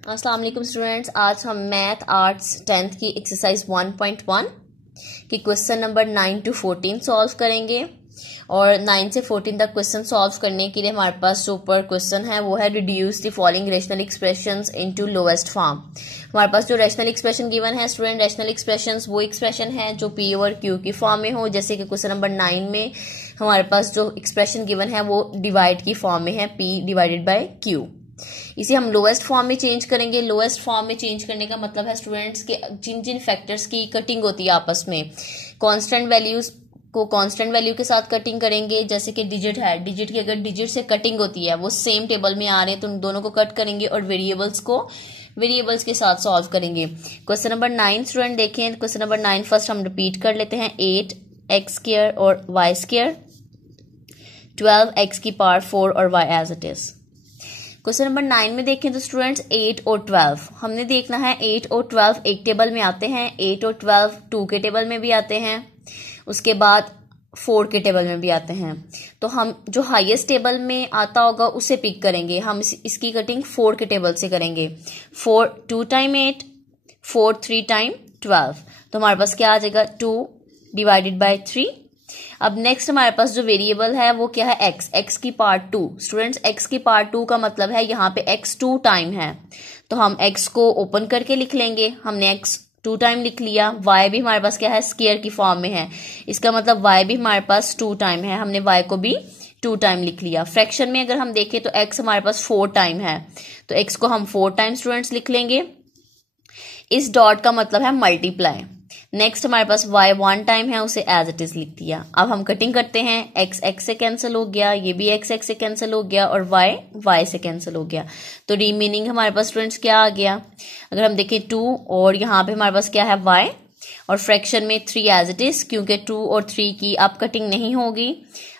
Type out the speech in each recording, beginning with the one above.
अस्सलाम वालेकुम स्टूडेंट्स, आज हम मैथ आर्ट्स 10th की एक्सरसाइज 1.1 की क्वेश्चन नंबर 9 to 14 सॉल्व करेंगे। और 9 से 14 तक क्वेश्चन सॉल्व करने के लिए हमारे पास जो ऊपर क्वेश्चन है वो है reduce the following rational expressions into lowest form. हमारे पास जो रैशनल एक्सप्रेशन गिवन है स्टूडेंट, रैशनल एक्सप्रेशंस वो एक्सप्रेशन है जो पी ओवर क्यू की फॉर्म में हो। जैसे कि क्वेश्चन नंबर 9 में हमारे पास जो एक्सप्रेशन गिवन है वो डिवाइड की फॉर्म में है, पी डिवाइडेड बाय क्यू। इसे हम लोएस्ट फॉर्म में चेंज करेंगे। लोएस्ट फॉर्म में चेंज करने का मतलब है स्टूडेंट्स के जिन जिन फैक्टर्स की कटिंग होती है आपस में, कांस्टेंट वैल्यूज को कांस्टेंट वैल्यू के साथ कटिंग करेंगे। जैसे कि डिजिट है, डिजिट की अगर डिजिट से कटिंग होती है, वो सेम टेबल में आ रहे हैं तो उन दोनों को कट करेंगे और वेरिएबल्स को वेरिएबल्स के साथ सॉल्व करेंगे। क्वेश्चन नंबर 9 स्टूडेंट देखें। क्वेश्चन नंबर 9 फर्स्ट हम रिपीट कर लेते हैं। 8x² और y², 12x की पावर 4 और y as it is. Question number 9 में देखें तो स्टूडेंट्स 8 और 12 हमने देखना है। 8 और 12 एक टेबल में आते हैं, 8 और 12 2 के टेबल में भी आते हैं, उसके बाद 4 के टेबल में भी आते हैं। तो हम जो हाईएस्ट टेबल में आता होगा उसे पिक करेंगे। हम इसकी कटिंग 4 के टेबल से करेंगे। 4 2 टाइम 8, 4 3 टाइम 12, तो हमारे पास क्या आ जाएगा 2 डिवाइडेड बाय 3। अब नेक्स्ट हमारे पास जो वेरिएबल है वो क्या है, x की पार्ट 2। स्टूडेंट्स x की पार्ट 2 का मतलब है यहाँ पे x 2 टाइम है, तो हम x को ओपन करके लिख लेंगे। हमने x 2 टाइम लिख लिया। y भी हमारे पास क्या है, स्क्वायर की फॉर्म में है, इसका मतलब y भी हमारे पास 2 टाइम है, हमने y को भी 2 टाइम लिख लिया। फ्रैक्शन में अगर हम देखें तो x हमारे पास 4 टाइम है, तो x को हम 4 टाइम स्टूडेंट्स लिख लेंगे। इस डॉट का मतलब है मल्टीप्लाई। नेक्स्ट हमारे पास y 1 टाइम है, उसे एज इट इज लिख दिया। अब हम कटिंग करते हैं। x x से कैंसिल हो गया, ये भी x x से कैंसिल हो गया और y y से कैंसिल हो गया। तो रिमेनिंग हमारे पास स्टूडेंट्स क्या आ गया, अगर हम देखें 2 और यहाँ पे हमारे पास क्या है y, और फ्रैक्शन में 3 एज इट इज, क्योंकि 2 और 3 की अब कटिंग नहीं होगी।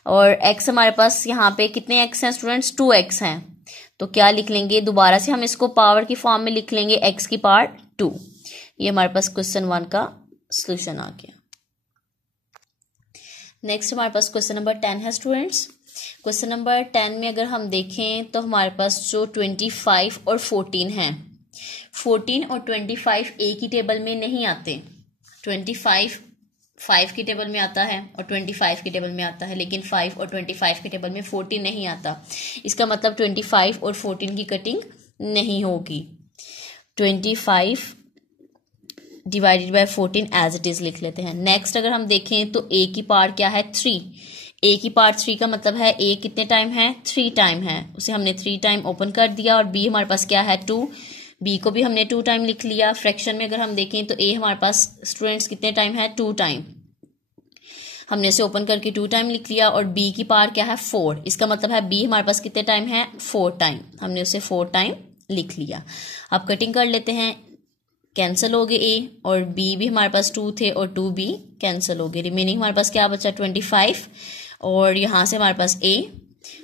और x हमारे पास यहाँ पे कितने x हैं स्टूडेंट्स, 2x हैं, तो क्या लिख लेंगे, दोबारा से हम इसको पावर की फॉर्म में लिख लेंगे, x की पावर 2। ये हमारे पास क्वेश्चन 1 का सोल्यूशन आ गया। नेक्स्ट हमारे पास क्वेश्चन नंबर 10 है स्टूडेंट्स। क्वेश्चन नंबर 10 में अगर हम देखें तो हमारे पास जो 25 और 14 हैं, 14 और 25 एक ही टेबल में नहीं आते। 25 5 की टेबल में आता है और 25 की टेबल में आता है, लेकिन 5 और 25 के टेबल में 14 नहीं आता। इसका मतलब 25 और 14 की कटिंग नहीं होगी। 25 divided by 14 as it is लिख लेते हैं। नेक्स्ट अगर हम देखें तो a की पावर क्या है, 3। a की पावर 3 का मतलब है a कितने टाइम है, 3 टाइम है, उसे हमने 3 टाइम ओपन कर दिया। और b हमारे पास क्या है 2, b को भी हमने 2 टाइम लिख लिया। फ्रैक्शन में अगर हम देखें तो a हमारे पास स्टूडेंट्स कितने टाइम है, 2 टाइम, हमने इसे ओपन करके 2 टाइम लिख लिया। और b की पावर क्या है 4, इसका मतलब है b हमारे पास कितने टाइम है, 4 टाइम, हमने उसे 4 टाइम लिख लिया। अब कटिंग कर लेते हैं, कैंसिल हो गए a और b भी हमारे पास 2 थे और 2 भी कैंसिल हो गए। रिमेनिंग हमारे पास क्या बचा 25, और यहाँ से हमारे पास a,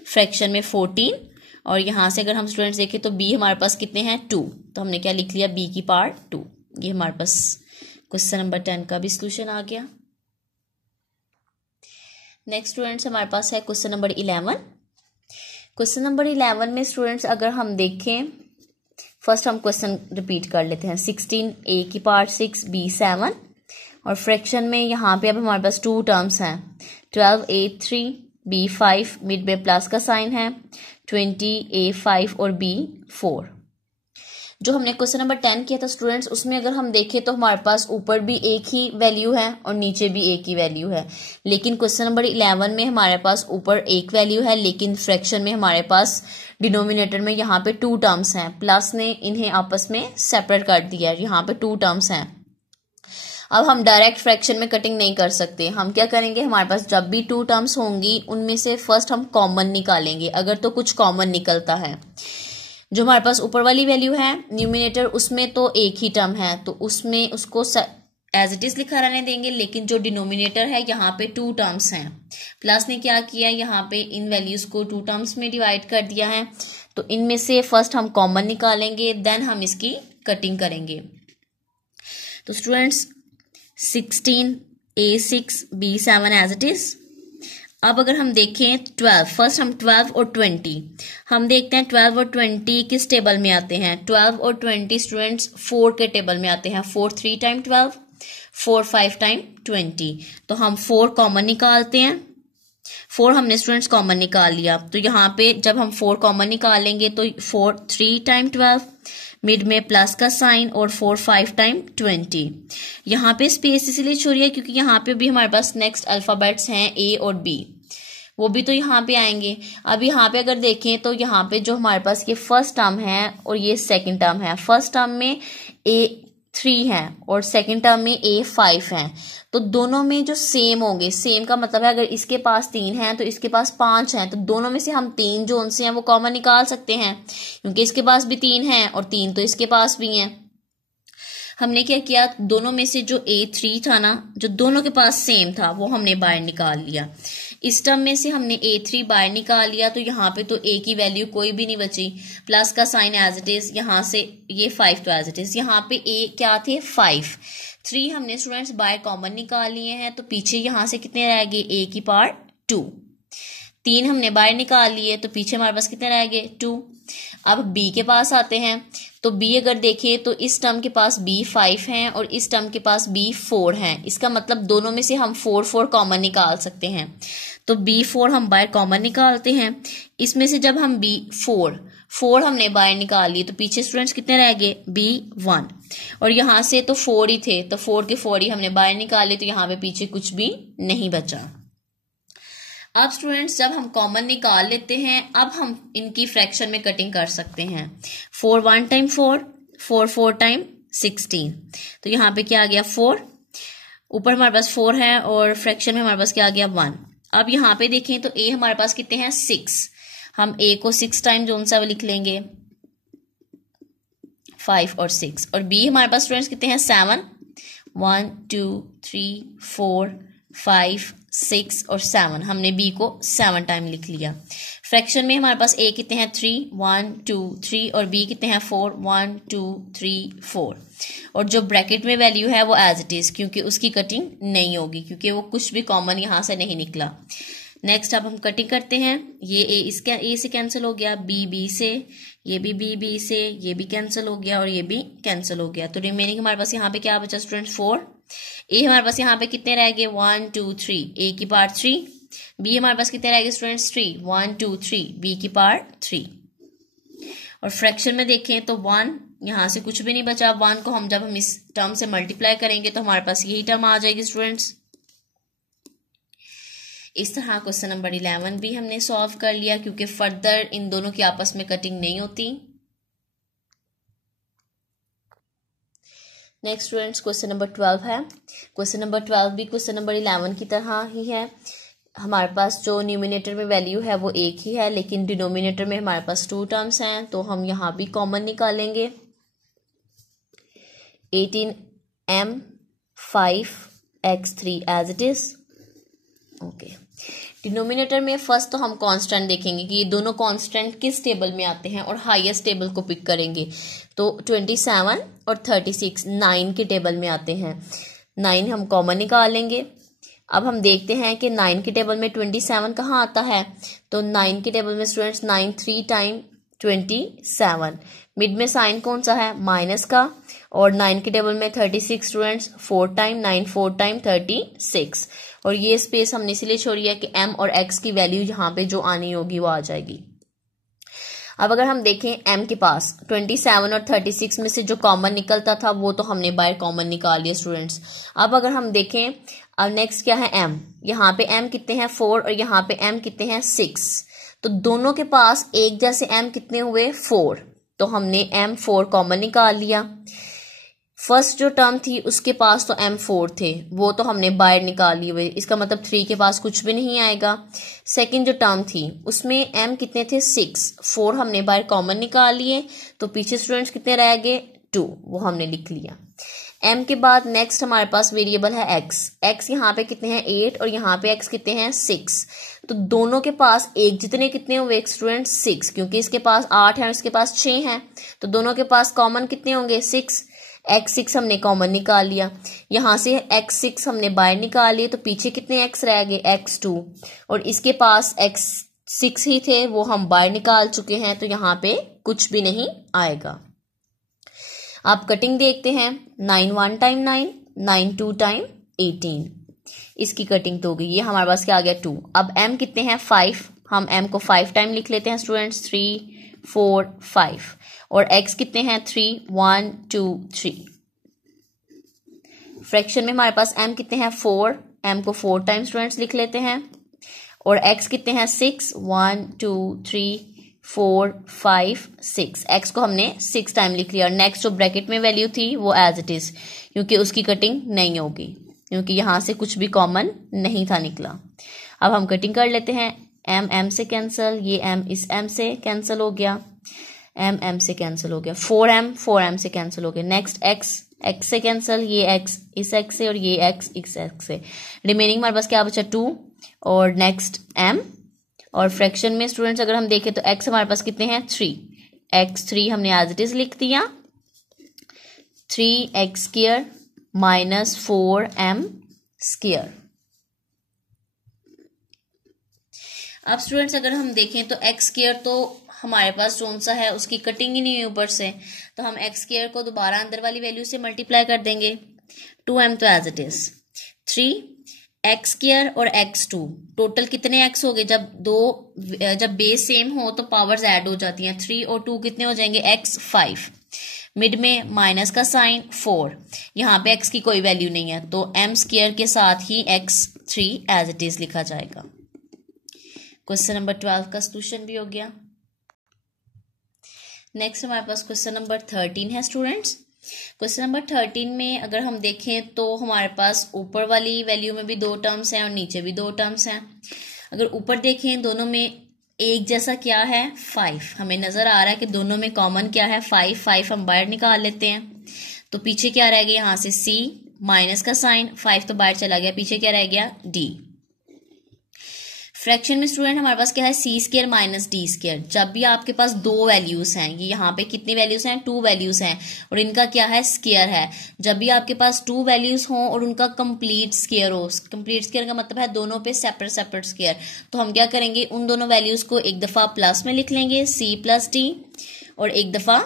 फ्रैक्शन में 14, और यहाँ से अगर हम स्टूडेंट्स देखें तो b हमारे पास कितने हैं 2, तो हमने क्या लिख लिया b की पावर 2। ये हमारे पास क्वेश्चन नंबर 10 का भी सोल्यूशन आ गया। नेक्स्ट स्टूडेंट्स हमारे पास है क्वेश्चन नंबर 11। क्वेश्चन नंबर 11 में स्टूडेंट्स अगर हम देखें, फर्स्ट हम क्वेश्चन रिपीट कर लेते हैं। 16 a की पावर 6 b 7, और फ्रैक्शन में यहाँ पे अब हमारे पास 2 टर्म्स हैं, 12 a 3 b 5, मिड में प्लस का साइन है, 20 a 5 और b 4। जो हमने क्वेश्चन नंबर 10 किया था स्टूडेंट्स, उसमें अगर हम देखें तो हमारे पास ऊपर भी एक ही वैल्यू है और नीचे भी एक ही वैल्यू है। लेकिन क्वेश्चन नंबर 11 में हमारे पास ऊपर एक वैल्यू है, लेकिन फ्रैक्शन में हमारे पास डिनोमिनेटर में यहाँ पे 2 टर्म्स हैं, प्लस ने इन्हें आपस में सेपरेट कर दिया है, यहाँ पे 2 टर्म्स हैं। अब हम डायरेक्ट फ्रैक्शन में कटिंग नहीं कर सकते। हम क्या करेंगे, हमारे पास जब भी 2 टर्म्स होंगी उनमें से फर्स्ट हम कॉमन निकालेंगे, अगर तो कुछ कॉमन निकलता है। जो हमारे पास ऊपर वाली वैल्यू है न्यूमिनेटर, उसमें तो एक ही टर्म है, तो उसमें उसको एज इट इज लिखा रहने देंगे। लेकिन जो डिनोमिनेटर है यहाँ पे 2 टर्म्स हैं, प्लस ने क्या किया, यहाँ पे इन वैल्यूज को 2 टर्म्स में डिवाइड कर दिया है, तो इनमें से फर्स्ट हम कॉमन निकालेंगे, देन हम इसकी कटिंग करेंगे। तो students 16 a 6 b 7 as it is. अब अगर हम देखें 12, फर्स्ट हम 12 और 20 हम देखते हैं 12 और 20 किस टेबल में आते हैं। 12 और 20 स्टूडेंट्स 4 के टेबल में आते हैं। 4 3 टाइम 12, 4 5 टाइम 20। तो हम 4 कॉमन निकालते हैं। 4 हमने स्टूडेंट्स कॉमन निकाल लिया, तो यहाँ पे जब हम 4 कॉमन निकालेंगे तो 4 3 टाइम 12, मिड में प्लस का साइन, और 4 5 टाइम 20। यहाँ पे स्पेस इसलिए छोड़ी है क्योंकि यहाँ पे भी हमारे पास नेक्स्ट अल्फाबेट्स हैं ए और बी, वो भी तो यहाँ पे आएंगे। अब यहाँ पे अगर देखें तो यहाँ पे जो हमारे पास ये फर्स्ट टर्म है और ये सेकंड टर्म है, फर्स्ट टर्म में A3 है और सेकंड टर्म में A5 है, तो दोनों में जो सेम होंगे, सेम का मतलब है अगर इसके पास 3 है तो इसके पास 5 है, तो दोनों में से हम 3 जो उनसे हैं वो कॉमन निकाल सकते हैं क्योंकि इसके पास भी 3 है और 3 तो इसके पास भी हैं। हमने क्या किया, दोनों में से जो A3 था ना, जो दोनों के पास सेम था, वो हमने बाहर निकाल लिया। इस टर्म में से हमने A3 बाहर निकाल लिया, तो यहाँ पे तो A की वैल्यू कोई भी नहीं बची, प्लस का साइन एज इट इज, यहाँ से ये 5 तो एज इट इज, यहाँ पे A क्या थे 5, 3 हमने स्टूडेंट्स बाहर कॉमन निकाल लिए हैं, तो पीछे यहाँ से कितने रह गए, A की पावर 2, 3 हमने बाहर निकाल लिए तो पीछे हमारे पास कितने रह गए 2। अब B के पास आते हैं, तो B अगर देखें तो इस टर्म के पास B 5 है और इस टर्म के पास B 4 है, इसका मतलब दोनों में से हम 4 4 कॉमन निकाल सकते हैं, तो B 4 हम बाहर कॉमन निकालते हैं। इसमें से जब हम B 4 हमने बाहर निकाल लिए तो पीछे स्टूडेंट्स कितने रह गए B 1, और यहाँ से तो 4 ही थे, तो 4 के 4 ही हमने बाहर निकाले, तो यहाँ पे पीछे कुछ भी नहीं बचा। अब स्टूडेंट्स जब हम कॉमन निकाल लेते हैं, अब हम इनकी फ्रैक्शन में कटिंग कर सकते हैं। 4 1 टाइम 4, 4 4 टाइम 16, तो यहाँ पे क्या आ गया 4, ऊपर हमारे पास 4 है और फ्रैक्शन में हमारे पास क्या आ गया 1। अब यहाँ पे देखें तो A हमारे पास कितने हैं 6, हम A को 6 टाइम जो सा लिख लेंगे 5 और 6, और B हमारे पास स्टूडेंट्स कितने हैं 7, 1 2 3 4 5 6 और 7, हमने B को 7 टाइम लिख लिया। फ्रैक्शन में हमारे पास A कितने हैं 3 1 2 3 और B कितने हैं 4 1 2 3 4, और जो ब्रैकेट में वैल्यू है वो एज इट इज, क्योंकि उसकी कटिंग नहीं होगी क्योंकि वो कुछ भी कॉमन यहाँ से नहीं निकला। नेक्स्ट अब हम कटिंग करते हैं, ये A से कैंसिल हो गया, B से, ये भी B से, ये भी कैंसिल हो गया और ये भी कैंसिल हो गया, तो रिमेनिंग हमारे पास यहाँ पे क्या बचा स्टूडेंट्स 4। A हमारे पास यहाँ पे कितने रह गए 1 2 3, A की पावर 3, B हमारे पास कितने रह गए स्टूडेंट्स 3 1 2 3, B की पावर 3, और फ्रैक्शन में देखें तो 1 यहाँ से कुछ भी नहीं बचा, 1 को हम जब हम इस टर्म से मल्टीप्लाई करेंगे तो हमारे पास यही टर्म आ जाएगी स्टूडेंट्स। इस तरह क्वेश्चन नंबर 11 भी हमने सॉल्व कर लिया क्योंकि फर्दर इन दोनों की आपस में कटिंग नहीं होती। नेक्स्ट स्टूडेंट्स क्वेश्चन नंबर 12 है। क्वेश्चन नंबर 12 भी क्वेश्चन नंबर 11 की तरह ही है। हमारे पास जो न्यूमिनेटर में वैल्यू है वो एक ही है, लेकिन डिनोमिनेटर में हमारे पास 2 टर्म्स हैं, तो हम यहाँ भी कॉमन निकालेंगे। 18m 5x3 as it is. Okay, denominator में फर्स्ट तो हम कांस्टेंट देखेंगे कि ये दोनों कांस्टेंट किस टेबल में आते हैं और हाईएस्ट टेबल को पिक करेंगे। तो 27 और 36 9 के टेबल में आते हैं, 9 हम कॉमन निकालेंगे। अब हम देखते हैं कि 9 के टेबल में 27 कहाँ आता है, तो 9 के टेबल में स्टूडेंट्स 9 3 टाइम 27, मिड में साइन कौन सा है माइनस का, और 9 के टेबल में 36 स्टूडेंट्स 4 टाइम 9 4 टाइम 36, और ये स्पेस हमने इसलिए छोड़ी है कि m और x की वैल्यू यहाँ पे जो आनी होगी वो आ जाएगी। अब अगर हम देखें m के पास 27 और 36 में से जो कॉमन निकलता था वो तो हमने बाहर कॉमन निकाल लिया स्टूडेंट्स। अब अगर हम देखें, अब नेक्स्ट क्या है m, यहाँ पे m कितने हैं 4 और यहाँ पे m कितने हैं 6, तो दोनों के पास एक जैसे m कितने हुए 4, तो हमने m 4 कॉमन निकाल लिया। फर्स्ट जो टर्म थी उसके पास तो m4 थे, वो तो हमने बाहर निकाल लिए हुए, इसका मतलब 3 के पास कुछ भी नहीं आएगा। सेकंड जो टर्म थी उसमें m कितने थे 6, 4 हमने बाहर कॉमन निकाल लिए, तो पीछे स्टूडेंट्स कितने रह गए 2, वो हमने लिख लिया। m के बाद नेक्स्ट हमारे पास वेरिएबल है x यहाँ पे कितने हैं 8 और यहाँ पे x कितने हैं 6, तो दोनों के पास एक जितने कितने हुए स्टूडेंट 6, क्योंकि इसके पास 8 है और इसके पास 6 है, तो दोनों के पास कॉमन कितने होंगे 6। x6 हमने कॉमन निकाल लिया, यहाँ से x6 हमने बाहर निकाल लिए, तो पीछे कितने x रह गए, x2, और इसके पास x6 ही थे, वो हम बाहर निकाल चुके हैं, तो यहाँ पे कुछ भी नहीं आएगा। आप कटिंग देखते हैं, 9 1 टाइम 9, 9 2 टाइम 18, इसकी कटिंग तो हो गई। ये हमारे पास क्या आ गया 2। अब m कितने हैं 5, हम m को 5 टाइम लिख लेते हैं स्टूडेंट्स, 3 4 5, और x कितने हैं 3 1 2 3। फ्रैक्शन में हमारे पास m कितने हैं 4, m को 4 टाइम स्टूडेंट्स लिख लेते हैं, और x कितने हैं 6 1 2 3 4 5 6, x को हमने 6 टाइम लिख लिया, और नेक्स्ट जो ब्रैकेट में वैल्यू थी वो एज इट इज, क्योंकि उसकी कटिंग नहीं होगी, क्योंकि यहाँ से कुछ भी कॉमन नहीं था निकला। अब हम कटिंग कर लेते हैं, m m से कैंसिल, ये m इस m से कैंसिल हो गया, m m से कैंसिल हो गया, 4m से कैंसिल हो गया। नेक्स्ट x से कैंसिल, ये x इस x से और ये x इस x से, रिमेनिंग हमारे पास क्या बचा 2, और नेक्स्ट m, और फ्रैक्शन में स्टूडेंट्स अगर हम देखें तो x हमारे पास कितने हैं 3, x3 हमने एज इट इज लिख दिया, 3x square minus 4m square. अब स्टूडेंट्स अगर हम देखें तो x स्क्वायर तो हमारे पास कौन सा है, उसकी कटिंग ही नहीं है ऊपर से, तो हम x स्क्वायर को दोबारा अंदर वाली वैल्यू से मल्टीप्लाई कर देंगे, 2m तो as it is, 3x square और x2, टोटल कितने x हो गए, जब बेस सेम हो तो पावर्स ऐड हो जाती हैं, 3 और 2 कितने हो जाएंगे x5, मिड में माइनस का साइन 4, यहाँ पे x की कोई वैल्यू नहीं है, तो m स्क्वायर के साथ ही x3 एज इट इज लिखा जाएगा। क्वेश्चन नंबर 12 का सॉल्यूशन भी हो गया। नेक्स्ट हमारे पास क्वेश्चन नंबर 13 है स्टूडेंट्स। क्वेश्चन नंबर 13 में अगर हम देखें तो हमारे पास ऊपर वाली वैल्यू में भी 2 टर्म्स हैं और नीचे भी 2 टर्म्स हैं। अगर ऊपर देखें दोनों में एक जैसा क्या है 5, हमें नजर आ रहा है कि दोनों में कॉमन क्या है 5 हम बाहर निकाल लेते हैं, तो पीछे क्या रह गया यहाँ से c, माइनस का साइन, 5 तो बाहर चला गया, पीछे क्या रह गया d। फ्रैक्शन में स्टूडेंट हमारे पास क्या है c square minus d square, जब भी आपके पास 2 वैल्यूज हैं, ये यहाँ पे कितनी वैल्यूज हैं 2 वैल्यूज हैं, और इनका क्या है स्क्वायर है, जब भी आपके पास 2 वैल्यूज हों और उनका कंप्लीट स्क्वायर हो, कंप्लीट स्क्वायर का मतलब है दोनों पे सेपरेट स्क्वायर, तो हम क्या करेंगे उन दोनों वैल्यूज को एक दफा प्लस में लिख लेंगे c प्लस d, और एक दफा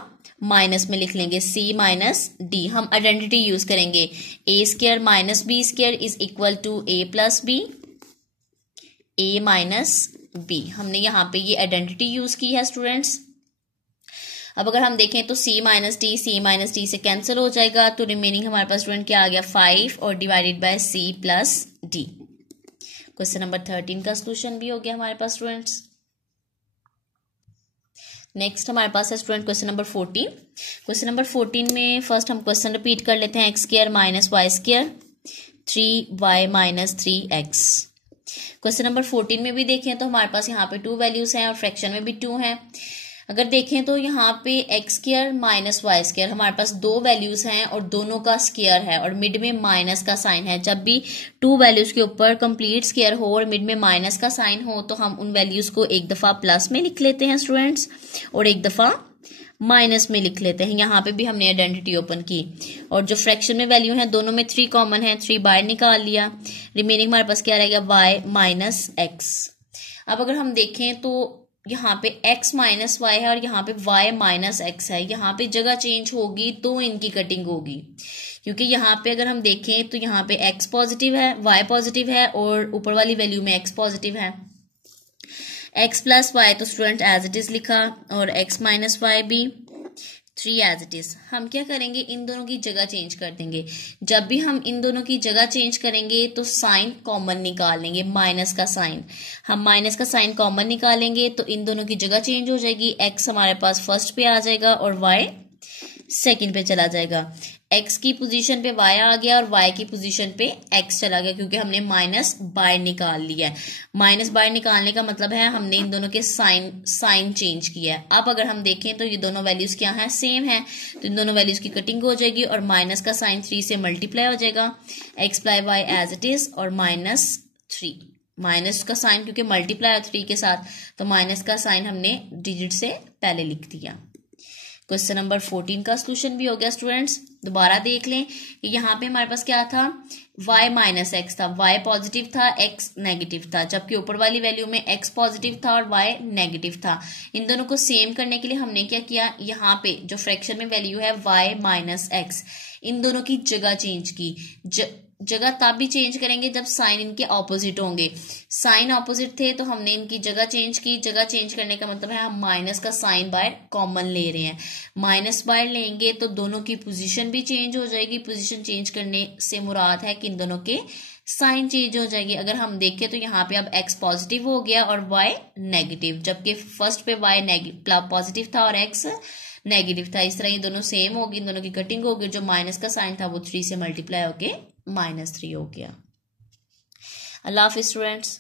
माइनस में लिख लेंगे c माइनस d। हम आइडेंटिटी यूज करेंगे, a square minus b square is equal to a plus b, a minus b, हमने यहाँ पे ये आइडेंटिटी यूज की है स्टूडेंट्स। अब अगर हम देखें तो c माइनस d से कैंसिल हो जाएगा, तो रिमेनिंग हमारे पास स्टूडेंट क्या आ गया 5 और divided by c plus d। Question number 13 का सॉल्यूशन भी हो गया हमारे पास स्टूडेंट्स। नेक्स्ट हमारे पास है student question number 14। Question number 14 में फर्स्ट हम क्वेश्चन रिपीट कर लेते हैं, X square minus Y square 3y minus 3x। Question number 14 में भी देखें तो हमारे पास यहाँ पे 2 वैल्यूज हैं और फ्रैक्शन में भी 2 हैं। अगर देखें तो यहाँ पे X square minus Y square हमारे पास 2 वैल्यूज हैं और दोनों का स्क्वायर है और मिड में माइनस का साइन है। जब भी 2 वैल्यूज के ऊपर कंप्लीट स्क्वायर हो और मिड में माइनस का साइन हो तो हम उन वैल्यूज को एक दफा प्लस में लिख लेते हैं स्टूडेंट्स और एक दफा माइनस में लिख लेते हैं। यहाँ पे भी हमने आइडेंटिटी ओपन की और जो फ्रैक्शन में वैल्यू है दोनों में 3 कॉमन है, 3 बाहर निकाल लिया। रिमेनिंग हमारे पास क्या रहेगा y माइनस एक्स। अब अगर हम देखें तो यहाँ पे x माइनस वाई है और यहाँ पे y माइनस एक्स है। यहाँ पे जगह चेंज होगी तो इनकी कटिंग होगी, क्योंकि यहाँ पे अगर हम देखें तो यहाँ पे x पॉजिटिव है, y पॉजिटिव है और ऊपर वाली वैल्यू में x पॉजिटिव है। x प्लस वाई तो स्टूडेंट एज इट इज लिखा और x माइनस वाई भी 3 एज इट इज। हम क्या करेंगे, इन दोनों की जगह चेंज कर देंगे। जब भी हम इन दोनों की जगह चेंज करेंगे तो साइन कॉमन निकाल लेंगे, माइनस का साइन। हम माइनस का साइन कॉमन निकालेंगे तो इन दोनों की जगह चेंज हो जाएगी। x हमारे पास फर्स्ट पे आ जाएगा और y सेकंड पे चला जाएगा। x की पोजीशन पे y आ गया और y की पोजीशन पे x चला गया, क्योंकि हमने माइनस बाय निकाल लिया है। माइनस बाय निकालने का मतलब है हमने इन दोनों के साइन चेंज किया है। अब अगर हम देखें तो ये दोनों वैल्यूज क्या हैं, सेम है, तो इन दोनों वैल्यूज की कटिंग हो जाएगी और माइनस का साइन 3 से मल्टीप्लाई हो जाएगा। x ply y as it is और माइनस 3, माइनस का साइन क्योंकि मल्टीप्लाई है 3 के साथ तो माइनस का साइन हमने डिजिट से पहले लिख दिया। क्वेश्चन नंबर 14 का सोल्यूशन भी हो गया स्टूडेंट्स। दोबारा देख लें कि यहाँ पे हमारे पास क्या था, y माइनस एक्स था, y पॉजिटिव था, x नेगेटिव था, जबकि ऊपर वाली वैल्यू में x पॉजिटिव था और y नेगेटिव था। इन दोनों को सेम करने के लिए हमने क्या किया, यहाँ पे जो फ्रैक्शन में वैल्यू है y माइनस एक्स, इन दोनों की जगह चेंज की। जगह तब भी चेंज करेंगे जब साइन इनके ऑपोजिट होंगे। साइन ऑपोजिट थे तो हमने इनकी जगह चेंज की। जगह चेंज करने का मतलब है हम माइनस का साइन बाहर कॉमन ले रहे हैं। माइनस बाहर लेंगे तो दोनों की पोजीशन भी चेंज हो जाएगी। पोजीशन चेंज करने से मुराद है कि इन दोनों के साइन चेंज हो जाएगी। अगर हम देखें तो यहाँ पे अब x पॉजिटिव हो गया और y नेगेटिव, जबकि फर्स्ट पे y पॉजिटिव था और x नेगेटिव था। इस तरह ये दोनों सेम होगी, इन दोनों की कटिंग होगी। जो माइनस का साइन था वो 3 से मल्टीप्लाई होके -3 हो गया। अल्लाह हाफिज़ स्टूडेंट्स।